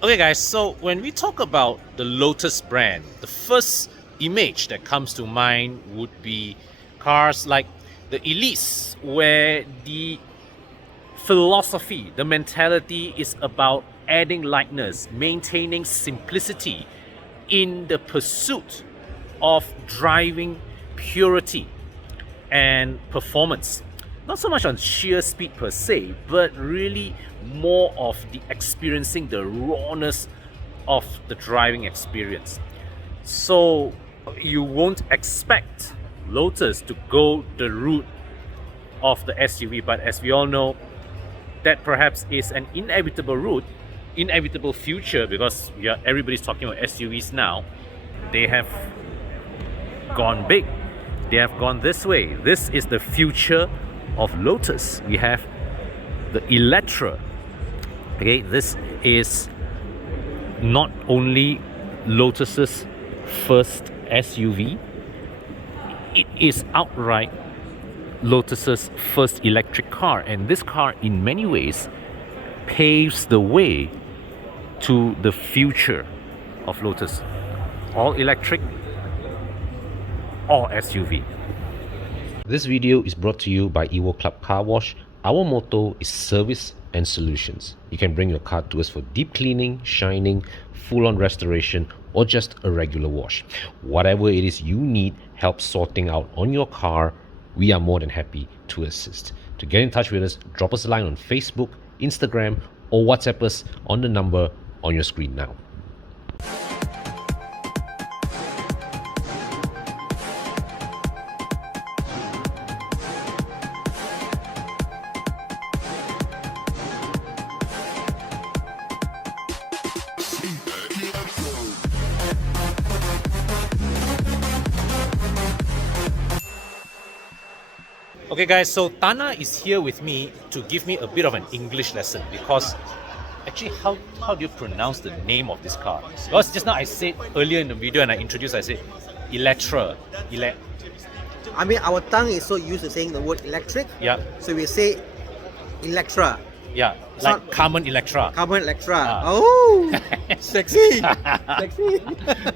Okay, guys, so when we talk about the Lotus brand, the first image that comes to mind would be cars like the Elise, where the philosophy, the mentality is about adding lightness, maintaining simplicity in the pursuit of driving purity and performance. Not so much on sheer speed per se, but really more of the experiencing the rawness of the driving experience. So you won't expect Lotus to go the route of the SUV, but as we all know, that perhaps is an inevitable route, inevitable future, because everybody's talking about SUVs now. They have gone big. They have gone this way. This is the future of Lotus. We have the Electra. Okay, this is not only Lotus's first SUV, it is outright Lotus's first electric car, and this car in many ways paves the way to the future of Lotus. All electric, all SUV. This video is brought to you by EvoClub Car Wash. Our motto is service and solutions. You can bring your car to us for deep cleaning, shining, full-on restoration, or just a regular wash. Whatever it is you need help sorting out on your car, we are more than happy to assist. To get in touch with us, drop us a line on Facebook, Instagram, or WhatsApp us on the number on your screen now. Okay guys, so Tana is here with me to give me a bit of an English lesson, because actually how do you pronounce the name of this car? Because just now I said earlier in the video and I introduced, I said Eletra. I mean, our tongue is so used to saying the word electric. Yeah. So we say Electra. Yeah, It's like not- Carmen Electra. Carbon Electra. Ah. Oh, sexy. Sexy.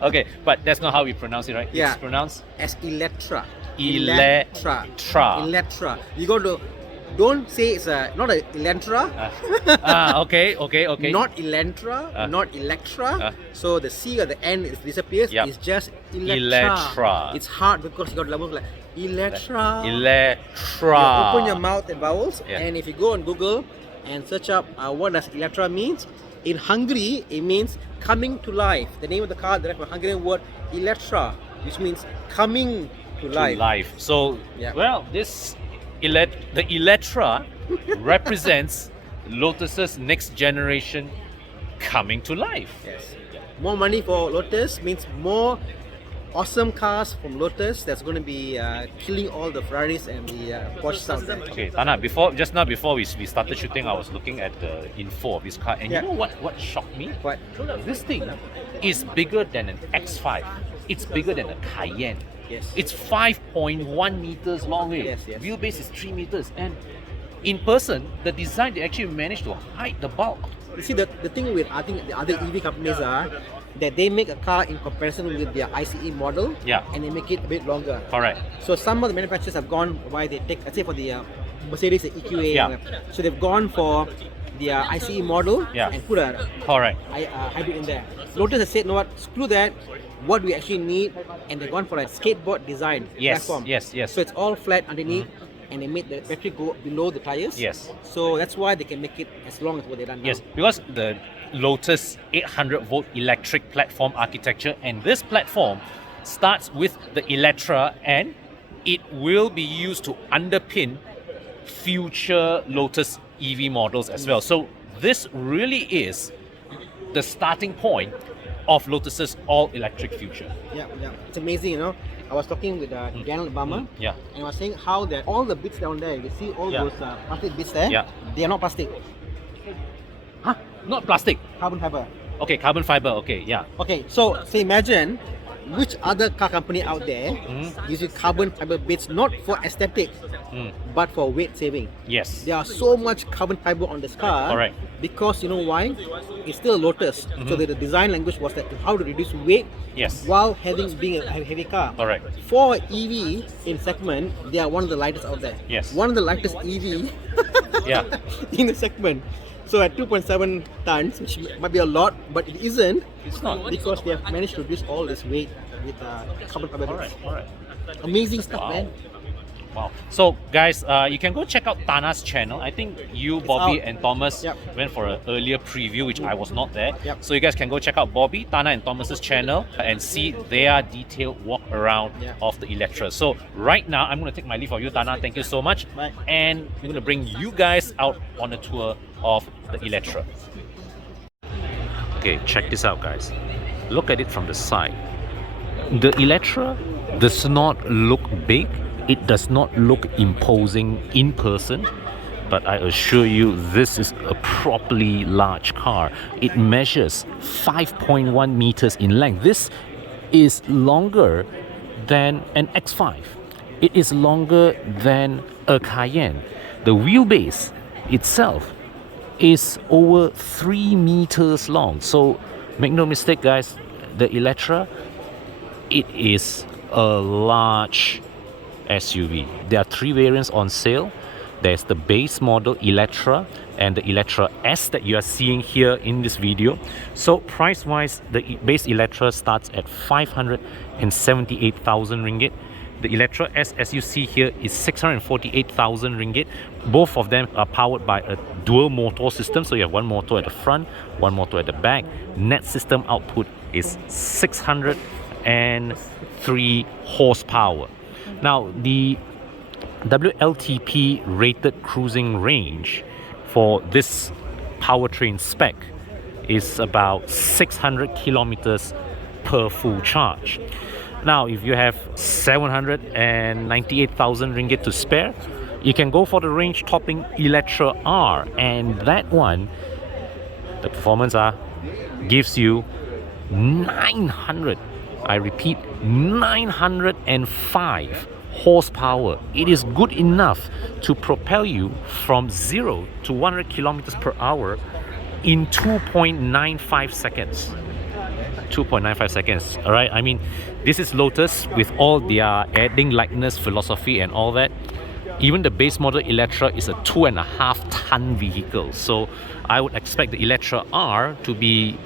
Okay, but that's not how we pronounce it, right? Yeah. It's pronounced As Electra. Electra. Electra. You got to, don't say it's not a Electra. Okay. Not Electra, not Electra. So the C or the N disappears. Yep. It's just Electra. Electra. It's hard because you got levels like Electra. Electra. You open your mouth and vowels, Yeah. and if you go on Google and search up what does Electra means, in Hungary it means coming to life. The name of the car derived from Hungarian word Electra, which means coming to life. So, Yeah. well, the Eletra represents Lotus's next generation coming to life. Yes. More money for Lotus means more awesome cars from Lotus that's going to be killing all the Ferraris and the Porsches out there. Okay, Tana, before we started shooting, I was looking at the info of this car, and Yeah. you know what shocked me? What? This thing is bigger than an X5. It's bigger than a Cayenne. Yes. It's 5.1 meters long. Yes. Wheelbase is 3 meters, and in person, the design, they actually managed to hide the bulk. You see, the thing with I think the other EV companies are that they make a car in comparison with their ICE model, Yeah. and they make it a bit longer. Correct. So some of the manufacturers have gone why they take, let's say for the Mercedes, the EQA, Yeah. so they've gone for their ICE model Yeah. and put a Correct. hybrid in there. Lotus has said, no what, screw that, what we actually need, and they've gone for a skateboard design Yes, platform. yes. So it's all flat underneath, and they made the battery go below the tires. Yes. So that's why they can make it as long as what they've done now. Yes, because the Lotus 800 volt electric platform architecture, and this platform starts with the Electra, and it will be used to underpin future Lotus EV models as well. So this really is the starting point of Lotus's all-electric future. Yeah. It's amazing, you know. I was talking with Daniel Obama, Yeah. and I was saying how that all the bits down there, you see all Yeah. those plastic bits there, Yeah. they are not plastic, Huh? Not plastic. carbon fiber. Okay, carbon fiber. Okay, yeah. Okay, so imagine which other car company out there uses carbon fiber bits not for aesthetic but for weight saving. Yes. There are so much carbon fiber on this car Correct. because you know why? It's still a Lotus. So the design language was that how to reduce weight Yes. while being a heavy car. Correct. For EV in segment, they are one of the lightest out there. Yes. One of the lightest EV Yeah. in the segment. So at 2.7 tons, which might be a lot, but it isn't. It's not. Because they have managed to reduce all this weight with carbon fiber. All right. All right. Amazing stuff, Wow. man. Wow. So guys, you can go check out Tana's channel. I think you, Bobby, out. and Thomas Yep. went for an earlier preview, which I was not there. Yep. So you guys can go check out Bobby, Tana, and Thomas's channel and see their detailed walk around Yeah. of the Electra. So right now, I'm going to take my leave of you, Tana. Thank you so much. Bye. And we're going to bring you guys out on a tour of the Electra. Okay, check this out, guys. Look at it from the side. The Electra does not look big. It does not look imposing in person, but I assure you this is a properly large car. It measures 5.1 meters in length. This is longer than an X5. It is longer than a Cayenne. The wheelbase itself is over 3 meters long. So make no mistake, guys, the Electra, it is a large SUV. There are 3 variants on sale. There's the base model Electra and the Electra S that you are seeing here in this video. So price wise, the base Electra starts at 578,000 ringgit. The Electra S, as you see here, is 648,000 ringgit. Both of them are powered by a dual motor system. So you have one motor at the front, one motor at the back. Net system output is 603 horsepower. Now, the WLTP rated cruising range for this powertrain spec is about 600 kilometers per full charge. Now, if you have 798,000 ringgit to spare, you can go for the range topping Electra R, and that one, the performance gives you 900, I repeat, 905 horsepower. It is good enough to propel you from 0 to 100 kilometers per hour in 2.95 seconds. 2.95 seconds. All right, I mean, this is Lotus with all their adding likeness philosophy and all that. Even the base model Electra is a 2.5 ton vehicle, so I would expect the Electra R to be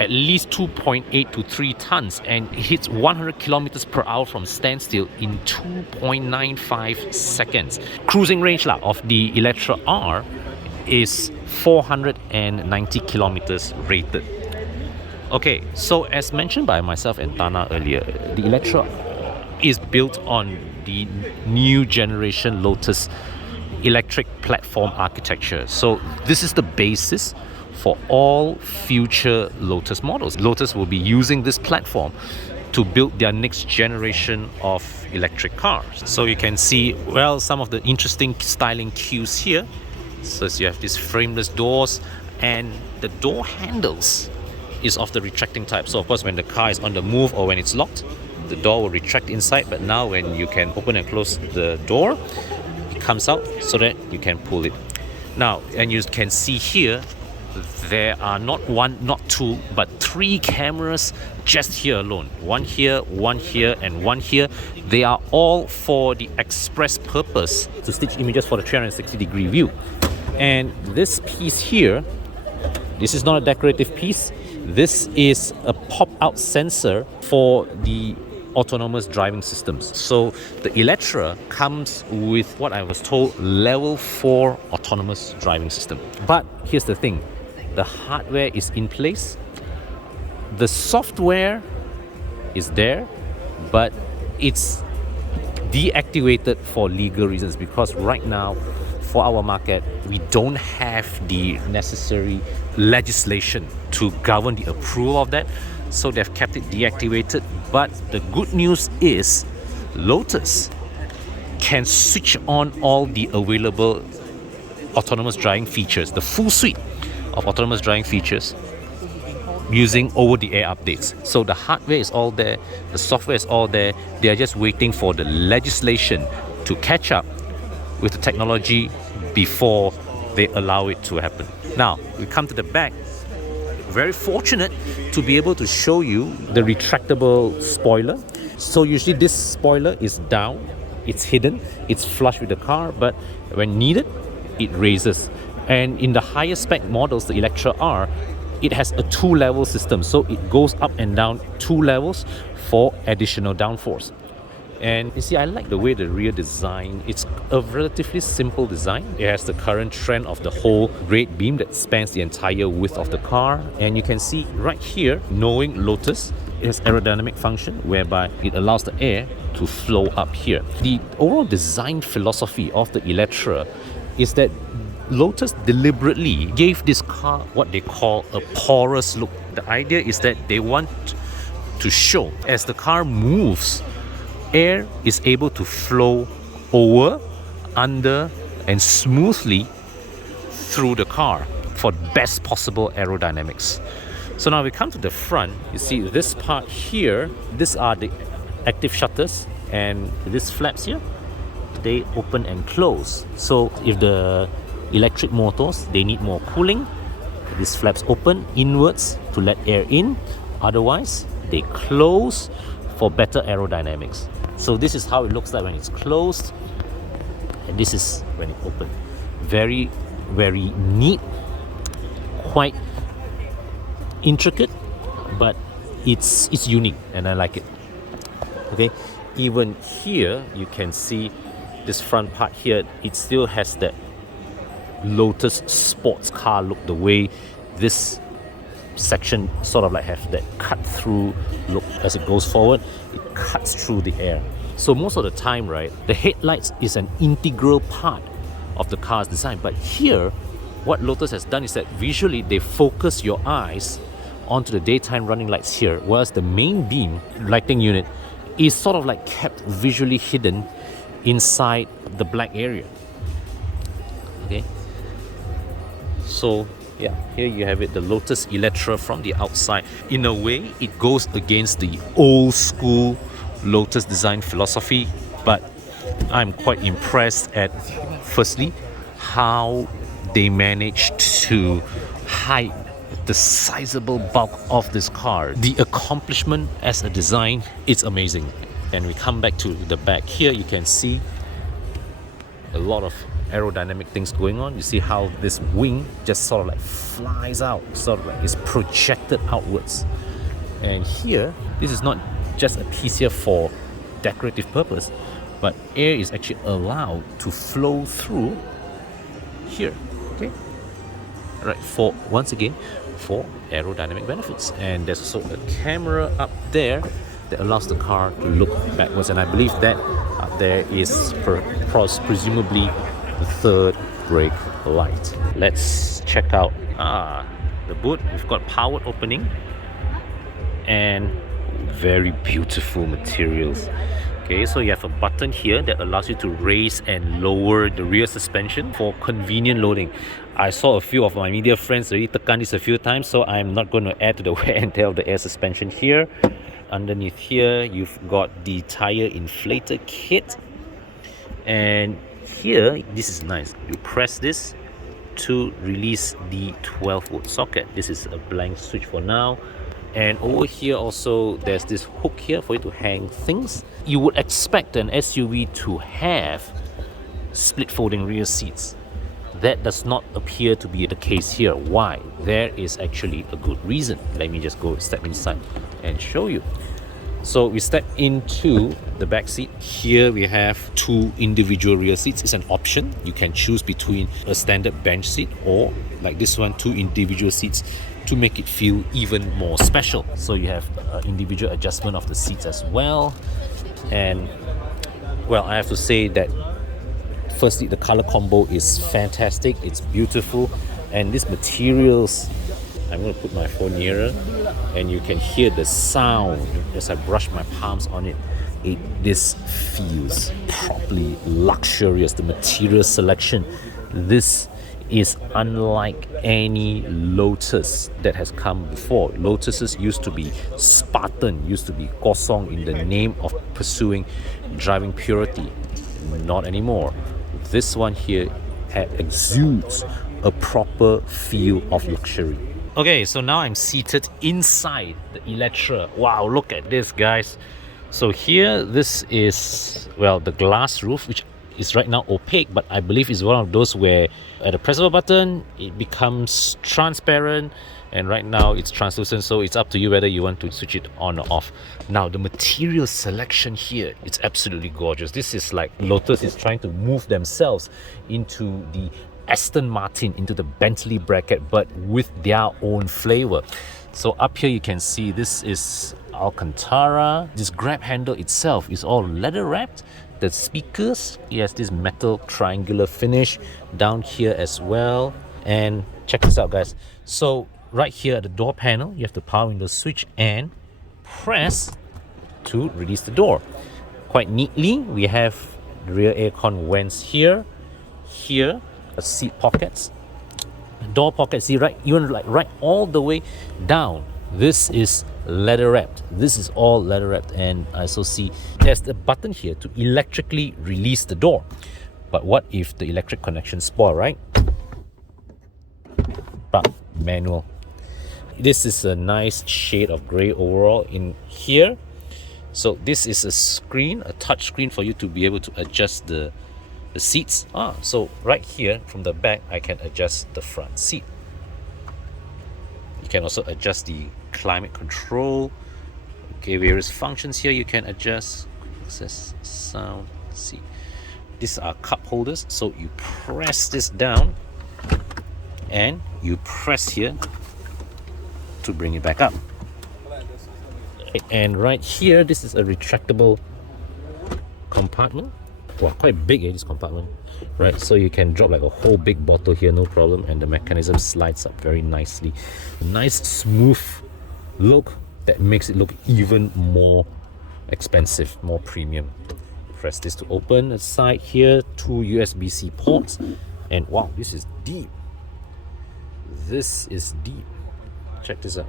at least 2.8 to 3 tons, and it hits 100 kilometers per hour from standstill in 2.95 seconds. Cruising range of the Electra R is 490 kilometers rated. Okay, so as mentioned by myself and Tana earlier, the Electra is built on the new generation Lotus electric platform architecture. So this is the basis for all future Lotus models. Lotus will be using this platform to build their next generation of electric cars. So you can see, well, some of the interesting styling cues here. So you have these frameless doors, and the door handles is of the retracting type. So of course, when the car is on the move or when it's locked, the door will retract inside, but now when you can open and close the door, it comes out so that you can pull it. Now, and you can see here, there are not one, not two, but 3 cameras just here alone. One here, and one here. They are all for the express purpose to stitch images for the 360-degree view. And this piece here, this is not a decorative piece. This is a pop-out sensor for the autonomous driving systems. So the Eletre comes with what I was told, level 4 autonomous driving system. But here's the thing, the hardware is in place, the software is there, but it's deactivated for legal reasons, because right now for our market we don't have the necessary legislation to govern the approval of that, so they've kept it deactivated. But the good news is Lotus can switch on all the available autonomous driving features, the full suite of autonomous driving features, using over-the-air updates. So the hardware is all there, the software is all there. They are just waiting for the legislation to catch up with the technology before they allow it to happen. Now, we come to the back. Very fortunate to be able to show you the retractable spoiler. So usually this spoiler is down, it's hidden, it's flush with the car, but when needed, it raises. And in the higher spec models, the Electra R, it has a 2-level system, so it goes up and down 2 levels for additional downforce. And you see, I like the way the rear design, it's a relatively simple design. It has the current trend of the whole great beam that spans the entire width of the car. And you can see right here, knowing Lotus, it has aerodynamic function whereby it allows the air to flow up here. The overall design philosophy of the Eletre is that Lotus deliberately gave this car what they call a porous look. The idea is that they want to show as the car moves, air is able to flow over, under, and smoothly through the car for best possible aerodynamics. So now we come to the front. You see this part here, these are the active shutters, and these flaps here, they open and close. So if the electric motors, they need more cooling, these flaps open inwards to let air in, otherwise they close for better aerodynamics. So this is how it looks like when it's closed, and this is when it opens. Very, very neat, quite intricate, but it's unique and I like it. Okay, even here you can see this front part here, it still has that Lotus sports car look, the way this section sort of like have that cut through look as it goes forward. It cuts through the air. So most of the time, right, the headlights is an integral part of the car's design, but here what Lotus has done is that visually they focus your eyes onto the daytime running lights here, whereas the main beam lighting unit is sort of like kept visually hidden inside the black area. Okay, so yeah, here you have it, the Lotus Eletre from the outside. In a way, it goes against the old school Lotus design philosophy, but I'm quite impressed at, firstly, how they managed to hide the sizable bulk of this car. The accomplishment as a design, it's amazing. And we come back to the back here, you can see a lot of aerodynamic things going on. You see how this wing just sort of like flies out, sort of like is projected outwards. And here, this is not just a piece here for decorative purpose, but air is actually allowed to flow through here. Okay, right, for once again for aerodynamic benefits. And there's also a camera up there that allows the car to look backwards, and I believe that up there is presumably the third brake light. Let's check out the boot. We've got powered opening and very beautiful materials. Okay, so you have a button here that allows you to raise and lower the rear suspension for convenient loading. I saw a few of my media friends already tekan this a few times, so I'm not going to add to the wear and tear of the air suspension here. Underneath here, you've got the tire inflator kit, and here, this is nice. You press this to release the 12-volt socket. This is a blank switch for now. And over here also, there's this hook here for you to hang things. You would expect an SUV to have split folding rear seats. That does not appear to be the case here. Why? There is actually a good reason. Let me just go step inside and show you. So we step into the back seat. Here we have 2 individual rear seats. It's an option. You can choose between a standard bench seat or, like this one, 2 individual seats to make it feel even more special. So you have individual adjustment of the seats as well. And well, I have to say that firstly, the color combo is fantastic. It's beautiful, and these materials, I'm going to put my phone nearer and you can hear the sound as I brush my palms on it. This feels properly luxurious. The material selection, this is unlike any Lotus that has come before. Lotuses used to be Spartan, used to be kosong in the name of pursuing driving purity. Not anymore. This one here exudes a proper feel of luxury. Okay, so now I'm seated inside the Eletre. Wow, look at this, guys. So here, this is, well, the glass roof, which is right now opaque, but I believe is one of those where at the press of a button, it becomes transparent, and right now it's translucent, so it's up to you whether you want to switch it on or off. Now, the material selection here, it's absolutely gorgeous. This is like Lotus is trying to move themselves into the Aston Martin, into the Bentley bracket, but with their own flavor. So up here you can see this is Alcantara. This grab handle itself is all leather wrapped. The speakers, it has this metal triangular finish down here as well. And check this out, guys. So right here at the door panel, you have the power window switch and press to release the door. Quite neatly, we have the rear aircon vents here, seat pockets, door pockets. See, right, even like right all the way down. This is leather wrapped. This is all leather wrapped, and I also see there's the button here to electrically release the door. But what if the electric connection spoil, right? But manual. This is a nice shade of gray overall in here. So this is a screen, a touch screen for you to be able to adjust the seats. So right here from the back, I can adjust the front seat. You can also adjust the climate control. Okay, various functions here you can adjust. Access, sound, seat. These are cup holders, so you press this down and you press here to bring it back up. And right here, this is a retractable compartment. Wow, quite big, this compartment, right? So you can drop like a whole big bottle here, no problem, and the mechanism slides up very nicely. A nice smooth look that makes it look even more expensive, more premium. Press this to open. The side here, 2 USB-C ports, and wow, this is deep. This is deep. Check this out.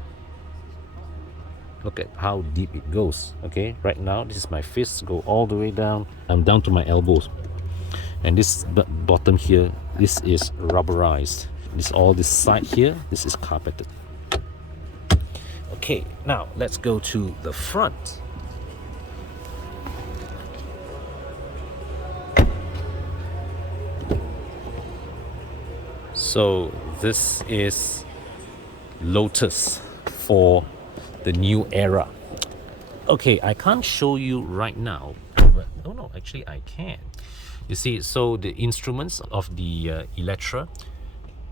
Look at how deep it goes. Okay, right now this is my fist, go all the way down. I'm down to my elbows, and this bottom here, this is rubberized. This side here, this is carpeted. Okay, now let's go to the front. So this is Lotus for the new era. Okay, I can't show you right now, but no, actually I can. You see, so the instruments of the Electra,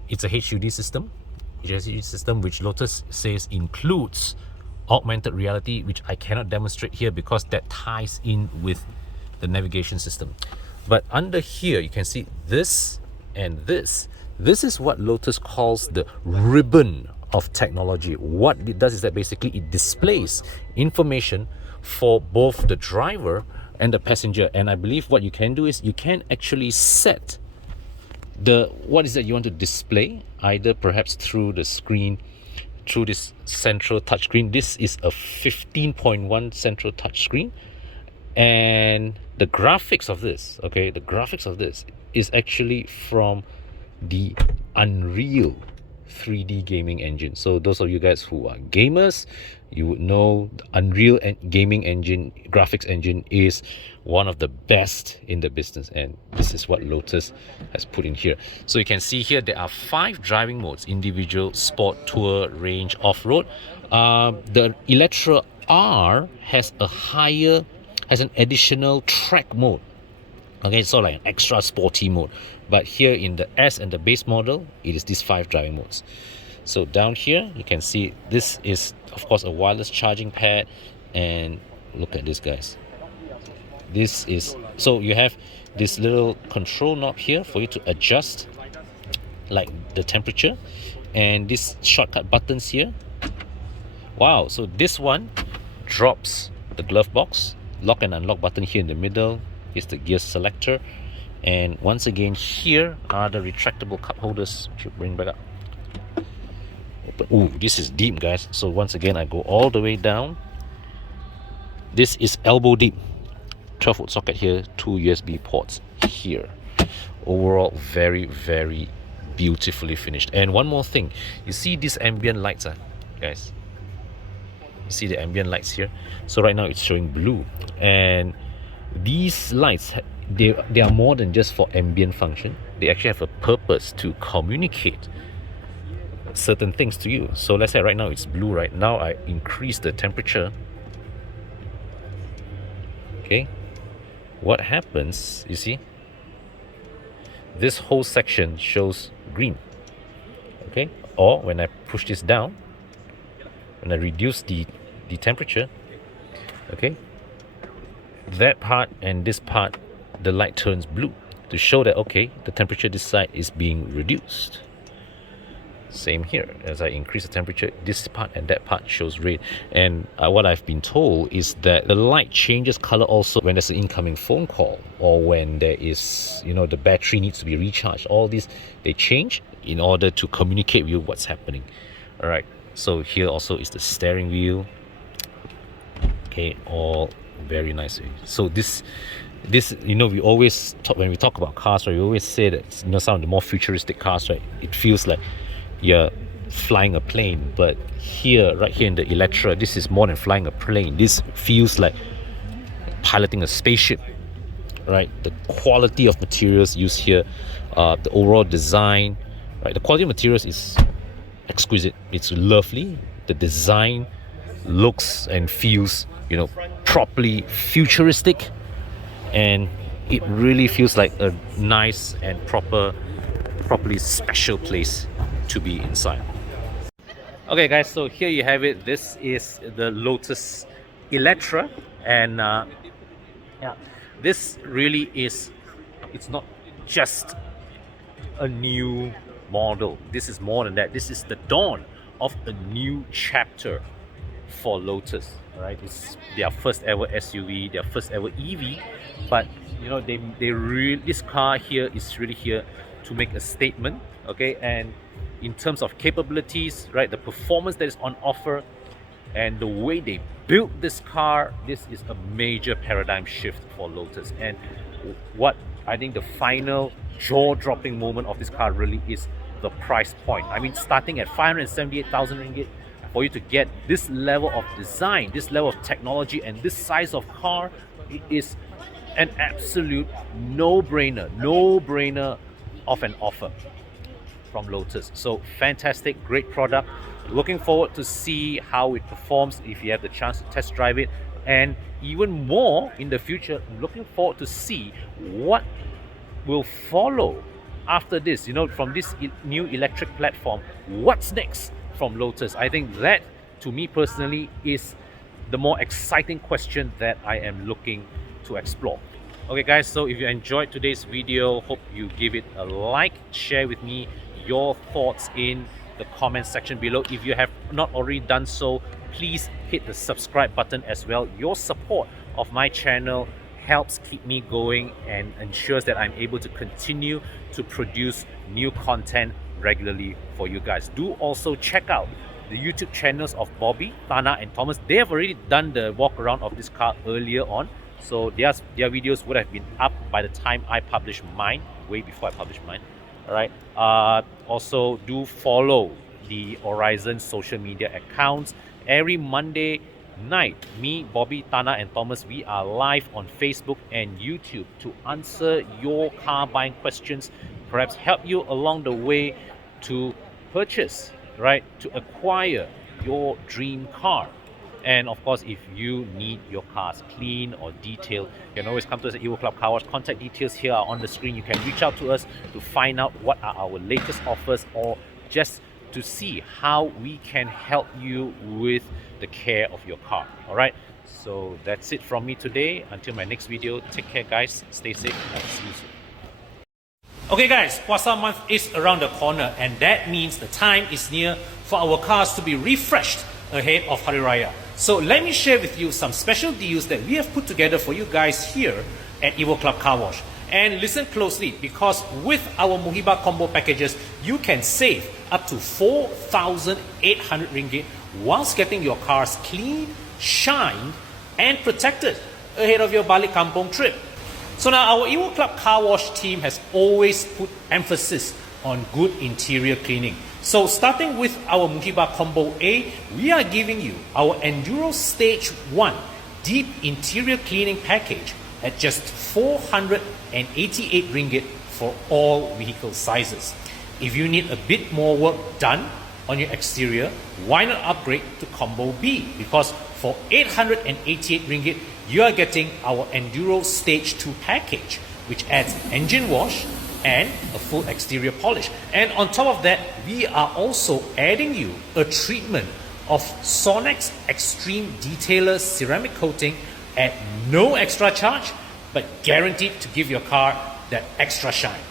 it's a HUD system. It's a HUD system which Lotus says includes augmented reality, which I cannot demonstrate here because that ties in with the navigation system. But under here, you can see this and this. This is what Lotus calls the ribbon of technology. What it does is that basically it displays information for both the driver and the passenger. And I believe what you can do is you can actually set what is that you want to display, either perhaps through the screen, through this central touch screen. This is a 15.1 central touch screen, and the graphics of this, okay, the graphics of this is actually from the Unreal 3D gaming engine. So those of you guys who are gamers, you would know the Unreal gaming engine, graphics engine, is one of the best in the business, and this is what Lotus has put in here. So you can see here there are 5 driving modes: individual, sport, tour, range, off-road. The Electra R has an additional track mode. Okay, so like an extra sporty mode. But here in the S and the base model, it is these 5 driving modes. So down here, you can see this is, of course, a wireless charging pad. And look at this, guys. This is, so you have this little control knob here for you to adjust like the temperature. And these shortcut buttons here. Wow, so this one drops the glove box. Lock and unlock button here in the middle. Here's the gear selector. And once again, here are the retractable cup holders, which you bring back up. Open. Ooh, this is deep, guys. So once again, I go all the way down. This is elbow deep. 12-volt socket here, 2 USB ports here. Overall, very, very beautifully finished. And one more thing, you see these ambient lights, guys? You see the ambient lights here? So right now it's showing blue, and these lights, they are more than just for ambient function. They actually have a purpose to communicate certain things to you. So let's say right now it's blue. Right now I increase the temperature. Okay, what happens, you see, this whole section shows green. Okay, or when I push this down, when I reduce the temperature, okay, that part and this part, the light turns blue to show that, okay, the temperature this side is being reduced. Same here, as I increase the temperature, this part and that part shows red. And what I've been told is that the light changes color also when there's an incoming phone call, or when there is, you know, the battery needs to be recharged. All these, they change in order to communicate with you what's happening. All right, so here also is the steering wheel. Okay, all very nice. So this, you know, we always talk, when we talk about cars, right, we always say that, you know, some of the more futuristic cars, right, it feels like you're flying a plane. But here, right here in the Electra, this is more than flying a plane. This feels like piloting a spaceship, right? The quality of materials used here, the overall design, right? The quality of materials is exquisite. It's lovely. The design looks and feels, you know, properly futuristic, and it really feels like a nice and properly special place to be inside. Okay guys, so here you have it. This is the Lotus Electra, and yeah, this really is, it's not just a new model. This is more than that. This is the dawn of a new chapter for Lotus. Right, it's their first ever SUV, their first ever EV, but you know, this car here is really here to make a statement. Okay, and in terms of capabilities, right, the performance that is on offer and the way they built this car, this is a major paradigm shift for Lotus. And what I think the final jaw-dropping moment of this car really is the price point. I mean, starting at 578,000 ringgit, for you to get this level of design, this level of technology, and this size of car, it is an absolute no-brainer of an offer from Lotus. So fantastic, great product. Looking forward to see how it performs if you have the chance to test drive it, and even more in the future, looking forward to see what will follow after this, you know, from this new electric platform. What's next from Lotus? I think that, to me personally, is the more exciting question that I am looking to explore. Okay guys, so if you enjoyed today's video, hope you give it a like, share with me your thoughts in the comment section below. If you have not already done so, please hit the subscribe button as well. Your support of my channel helps keep me going and ensures that I'm able to continue to produce new content regularly for you guys. Do also check out the YouTube channels of Bobby, Tana and Thomas. They have already done the walk around of this car earlier on, so their videos would have been up by the time I published mine, way before I published mine. All right, also do follow the Horizon social media accounts. Every Monday night, me, Bobby, Tana and Thomas, we are live on Facebook and YouTube to answer your car buying questions, perhaps help you along the way to purchase, right, to acquire your dream car. And of course, if you need your cars clean or detailed, you can always come to us at EvoClub Car Wash. Contact details here are on the screen. You can reach out to us to find out what are our latest offers, or just to see how we can help you with the care of your car. All right, so that's it from me today. Until my next video, take care guys, stay safe, and I'll see you soon. Okay guys, Puasa month is around the corner, and that means the time is near for our cars to be refreshed ahead of Hari Raya. So let me share with you some special deals that we have put together for you guys here at EvoClub Car Wash. And listen closely, because with our Muhibah combo packages, you can save up to 4,800 ringgit whilst getting your cars clean, shined and protected ahead of your Balik Kampung trip. So now our EvoClub Car Wash team has always put emphasis on good interior cleaning. So starting with our Muhiba Combo A, we are giving you our Enduro Stage 1 Deep Interior Cleaning Package at just 488 ringgit for all vehicle sizes. If you need a bit more work done on your exterior, why not upgrade to Combo B? Because for 888 ringgit, you are getting our Enduro Stage 2 package, which adds engine wash and a full exterior polish. And on top of that, we are also adding you a treatment of Sonex Extreme Detailer ceramic coating at no extra charge, but guaranteed to give your car that extra shine.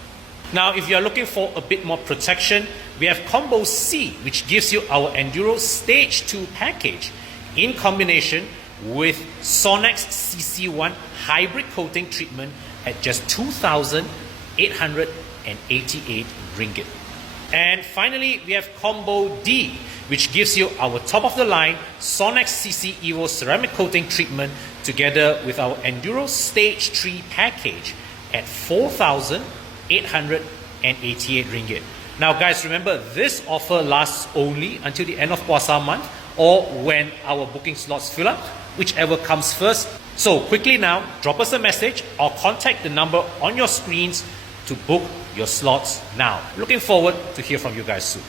Now, if you are looking for a bit more protection, we have Combo C, which gives you our Enduro Stage 2 package in combination with Sonex CC1 hybrid coating treatment at just 2,888 ringgit. And finally, we have Combo D, which gives you our top-of-the-line Sonex CC Evo ceramic coating treatment together with our Enduro Stage 3 package at 4,888 ringgit. Now guys, remember this offer lasts only until the end of Puasa month or when our booking slots fill up, whichever comes first. So quickly now, drop us a message or contact the number on your screens to book your slots now. Looking forward to hear from you guys soon.